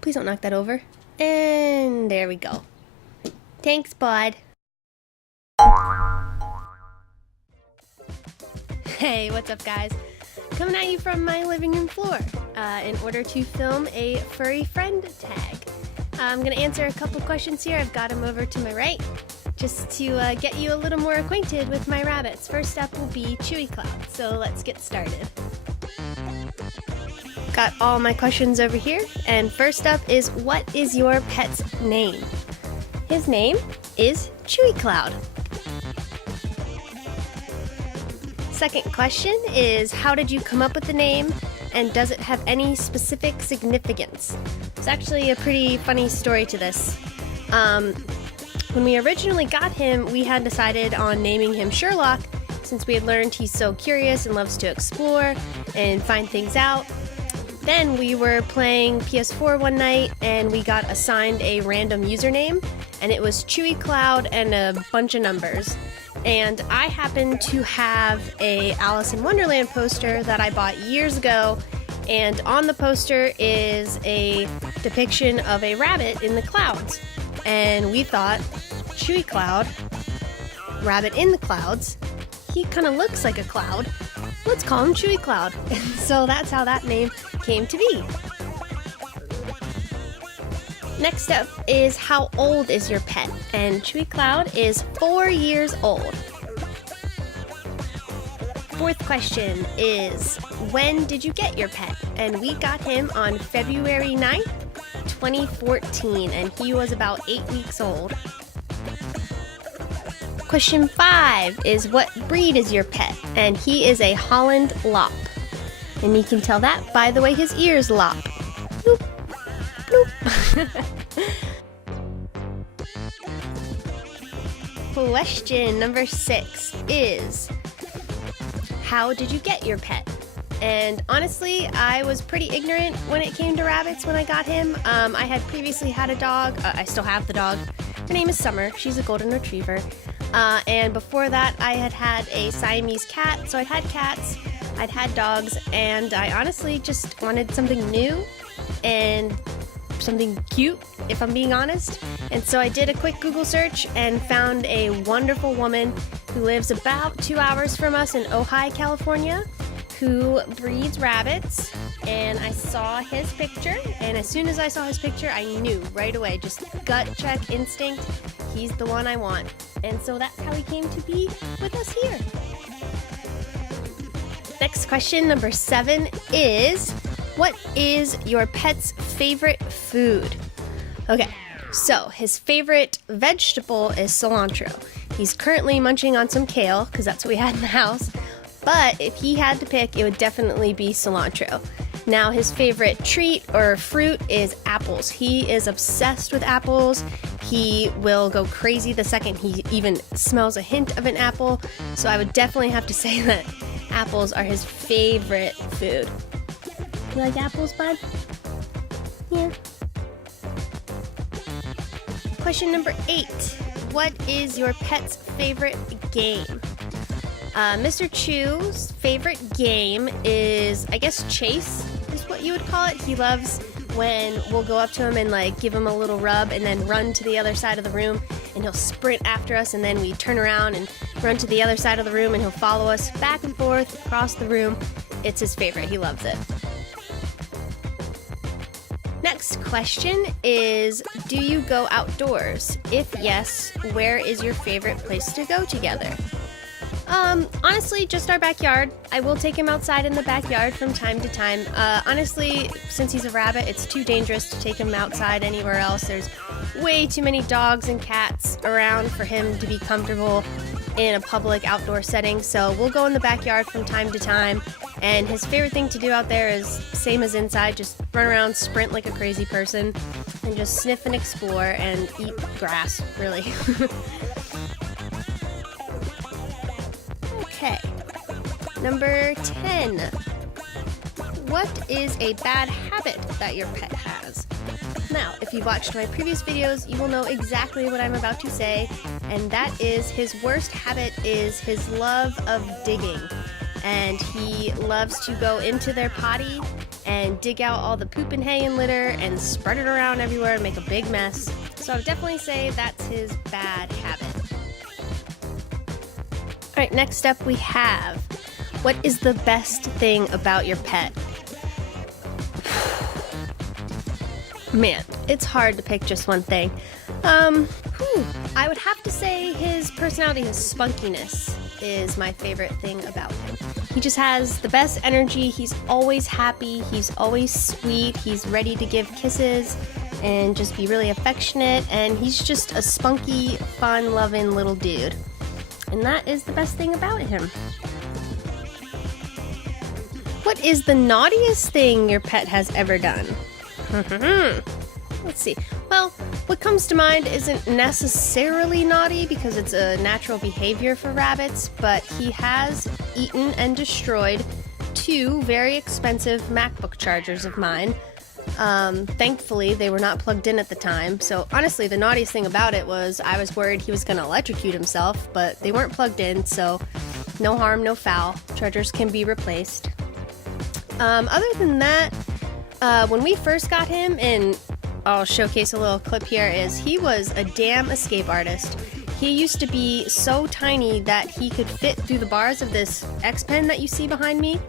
Please don't knock that over. And there we go. Thanks, bud. Hey, what's up, guys? Coming at you from my living room floor in order to film a Furry Friend Tag. I'm going to answer a couple questions here. I've got them over to my right, just to get you a little more acquainted with my rabbits. First up will be Chewy Cloud, so let's get started. Got all my questions over here, and first up is, what is your pet's name? His name is Chewy Cloud. Second question is, how did you come up with the name, and does it have any specific significance? It's actually a pretty funny story to this. When we originally got him, we had decided on naming him Sherlock, since we had learned he's so curious and loves to explore and find things out. Then we were playing PS4 one night, and we got assigned a random username, and it was Chewy Cloud and a bunch of numbers. And I happened to have a Alice in Wonderland poster that I bought years ago, and on the poster is a depiction of a rabbit in the clouds. And we thought, Chewy Cloud, rabbit in the clouds, he kind of looks like a cloud. Let's call him Chewy Cloud. And so that's how that name came to be. Next up is, how old is your pet? And Chewy Cloud is 4 years old. Fourth question is, when did you get your pet? And we got him on February 9th, 2014, and he was about 8 weeks old. Question 5 is, what breed is your pet? And he is a Holland Lop. And you can tell that by the way his ears lop. Bloop, bloop. Question number 6 is, how did you get your pet? And honestly, I was pretty ignorant when it came to rabbits when I got him. I had previously had a dog. I still have the dog. Her name is Summer. She's a golden retriever. And before that, I had had a Siamese cat. So I'd had cats, I'd had dogs, and I honestly just wanted something new and something cute, if I'm being honest. And so I did a quick Google search and found a wonderful woman who lives about 2 hours from us in Ojai, California, who breeds rabbits. And I saw his picture, and as soon as I saw his picture, I knew right away, just gut check instinct, he's the one I want. And so that's how he came to be with us here. Next question, number 7, is, what is your pet's favorite food? Okay, so his favorite vegetable is cilantro. He's currently munching on some kale, because that's what we had in the house. But if he had to pick, it would definitely be cilantro. Now, his favorite treat or fruit is apples. He is obsessed with apples. He will go crazy the second he even smells a hint of an apple. So I would definitely have to say that apples are his favorite food. You like apples, bud? Yeah. Question number 8. What is your pet's favorite game? Mr. Chew's favorite game is, I guess, chase is what you would call it. He loves when we'll go up to him and like give him a little rub and then run to the other side of the room, and he'll sprint after us, and then we turn around and run to the other side of the room, and he'll follow us back and forth across the room. It's his favorite. He loves it. Next question is, do you go outdoors? If yes, where is your favorite place to go together? Honestly, just our backyard. I will take him outside in the backyard from time to time. Honestly, since he's a rabbit, it's too dangerous to take him outside anywhere else. There's way too many dogs and cats around for him to be comfortable in a public outdoor setting. So we'll go in the backyard from time to time. And his favorite thing to do out there is same as inside, just run around, sprint like a crazy person, and just sniff and explore and eat grass, really. Okay, number 10. What is a bad habit that your pet has? Now, if you've watched my previous videos, you will know exactly what I'm about to say, and that is his worst habit is his love of digging. And he loves to go into their potty and dig out all the poop and hay and litter and spread it around everywhere and make a big mess. So I would definitely say that's his bad habit. Alright, next up we have, what is the best thing about your pet? Man, it's hard to pick just one thing. I would have to say his personality, his spunkiness is my favorite thing about him. He just has the best energy. He's always happy. He's always sweet. He's ready to give kisses and just be really affectionate. And he's just a spunky, fun-loving little dude. And that is the best thing about him. What is the naughtiest thing your pet has ever done? Let's see. Well, what comes to mind isn't necessarily naughty because it's a natural behavior for rabbits, but he has eaten and destroyed 2 very expensive MacBook chargers of mine. Thankfully, they were not plugged in at the time, so honestly, the naughtiest thing about it was I was worried he was going to electrocute himself, but they weren't plugged in, so no harm, no foul. Chargers can be replaced. Other than that, when we first got him, and I'll showcase a little clip here, is he was a damn escape artist. He used to be so tiny that he could fit through the bars of this X-Pen that you see behind me.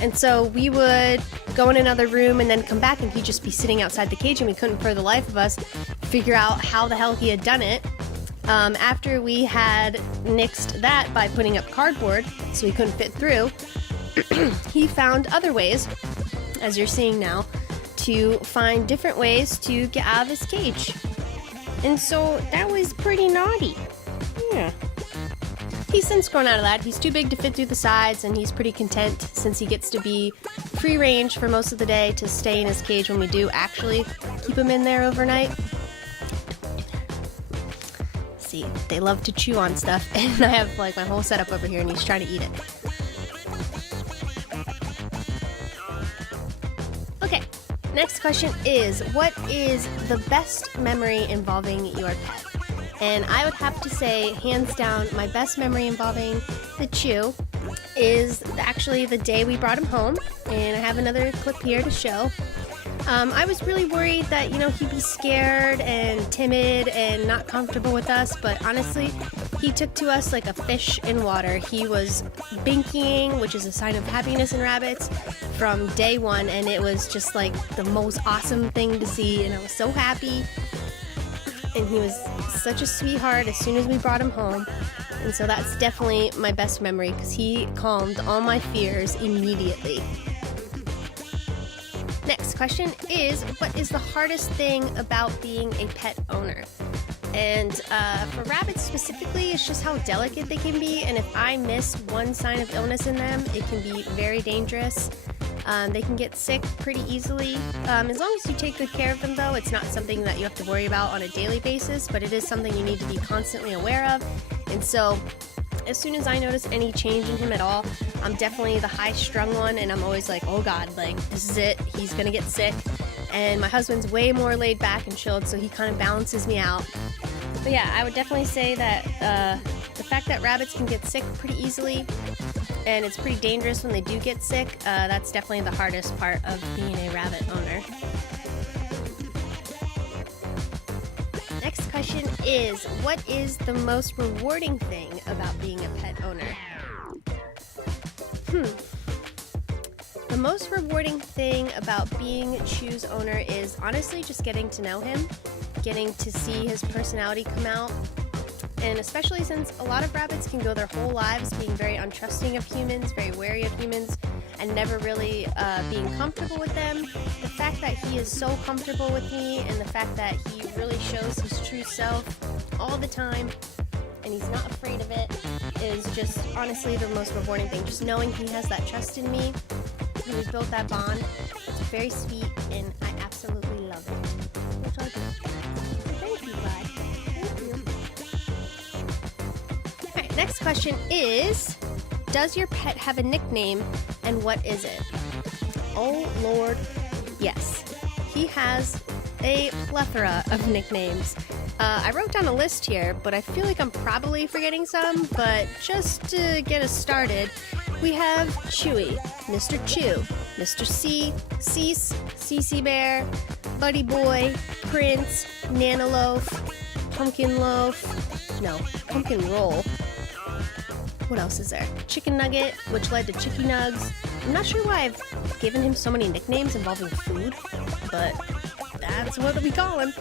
And so we would go in another room and then come back and he'd just be sitting outside the cage and we couldn't for the life of us figure out how the hell he had done it. After we had nixed that by putting up cardboard so he couldn't fit through, he found other ways, as you're seeing now, to find different ways to get out of his cage. And so that was pretty naughty. Yeah. He's since grown out of that. He's too big to fit through the sides, and he's pretty content since he gets to be free range for most of the day to stay in his cage when we do actually keep him in there overnight. See, they love to chew on stuff, and I have like my whole setup over here, and he's trying to eat it. Okay, next question is, what is the best memory involving your pet? And I would have to say, hands down, my best memory involving the Chew is actually the day we brought him home, and I have another clip here to show. I was really worried that, he'd be scared and timid and not comfortable with us, but honestly, he took to us like a fish in water. He was binkying, which is a sign of happiness in rabbits, from day one, and it was just like the most awesome thing to see, and I was so happy. And he was such a sweetheart as soon as we brought him home. And so that's definitely my best memory because he calmed all my fears immediately. Next question is, what is the hardest thing about being a pet owner? And for rabbits specifically, it's just how delicate they can be. And if I miss one sign of illness in them, it can be very dangerous. They can get sick pretty easily. As long as you take good care of them, though, it's not something that you have to worry about on a daily basis, but it is something you need to be constantly aware of. And so, as soon as I notice any change in him at all, I'm definitely the high-strung one, and I'm always like, oh God, like, this is it, he's gonna get sick. And my husband's way more laid back and chilled, so he kind of balances me out. But yeah, I would definitely say that the fact that rabbits can get sick pretty easily, and it's pretty dangerous when they do get sick, that's definitely the hardest part of being a rabbit owner. Next question is, what is the most rewarding thing about being a pet owner? The most rewarding thing about being Chew's owner is honestly just getting to know him, getting to see his personality come out. And especially since a lot of rabbits can go their whole lives being very untrusting of humans, very wary of humans, and never really being comfortable with them, the fact that he is so comfortable with me and the fact that he really shows his true self all the time and he's not afraid of it is just honestly the most rewarding thing. Just knowing he has that trust in me and we've built that bond, it's very sweet and I absolutely love it. Which I do. Thank you, bud. Thank you. Alright, next question is, does your pet have a nickname and what is it? Oh Lord, yes. He has a plethora of nicknames. I wrote down a list here, but I feel like I'm probably forgetting some, but just to get us started, we have Chewy, Mr. Chew, Mr. C, Cease, CC Bear, Buddy Boy, Prince, Nana Loaf, Pumpkin Loaf, no, Pumpkin Roll. What else is there? Chicken Nugget, which led to Chicky Nugs. I'm not sure why I've given him so many nicknames involving food, but that's what we call him.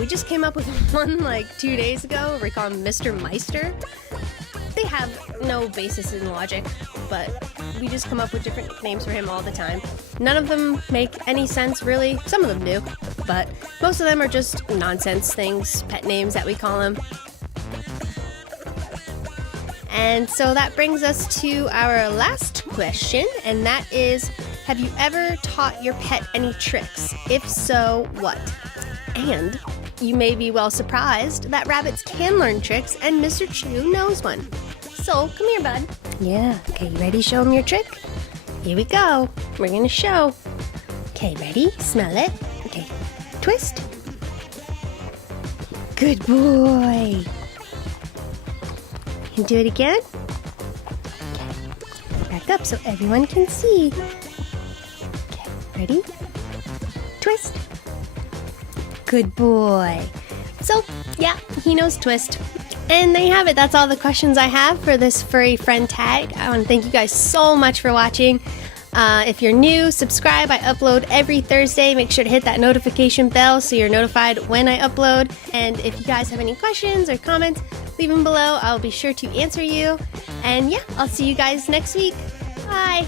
We just came up with one like 2 days ago. We call him Mr. Meister. They have no basis in logic, but we just come up with different nicknames for him all the time. None of them make any sense, really. Some of them do, but most of them are just nonsense things, pet names that we call him. And so that brings us to our last question, and that is, have you ever taught your pet any tricks? If so, what? And you may be well surprised that rabbits can learn tricks, and Mr. Chew knows one. So, come here, bud. Yeah, okay, you ready to show him your trick? Here we go. We're gonna show. Okay, ready? Smell it. Okay, twist. Good boy. And do it again. Okay. Back up so everyone can see. Okay, ready? Twist. Good boy. So, yeah, he knows twist. And there you have it. That's all the questions I have for this Furry Friend Tag. I want to thank you guys so much for watching. If you're new, subscribe. I upload every Thursday. Make sure to hit that notification bell so you're notified when I upload. And if you guys have any questions or comments, leave them below. I'll be sure to answer you. And yeah, I'll see you guys next week. Bye.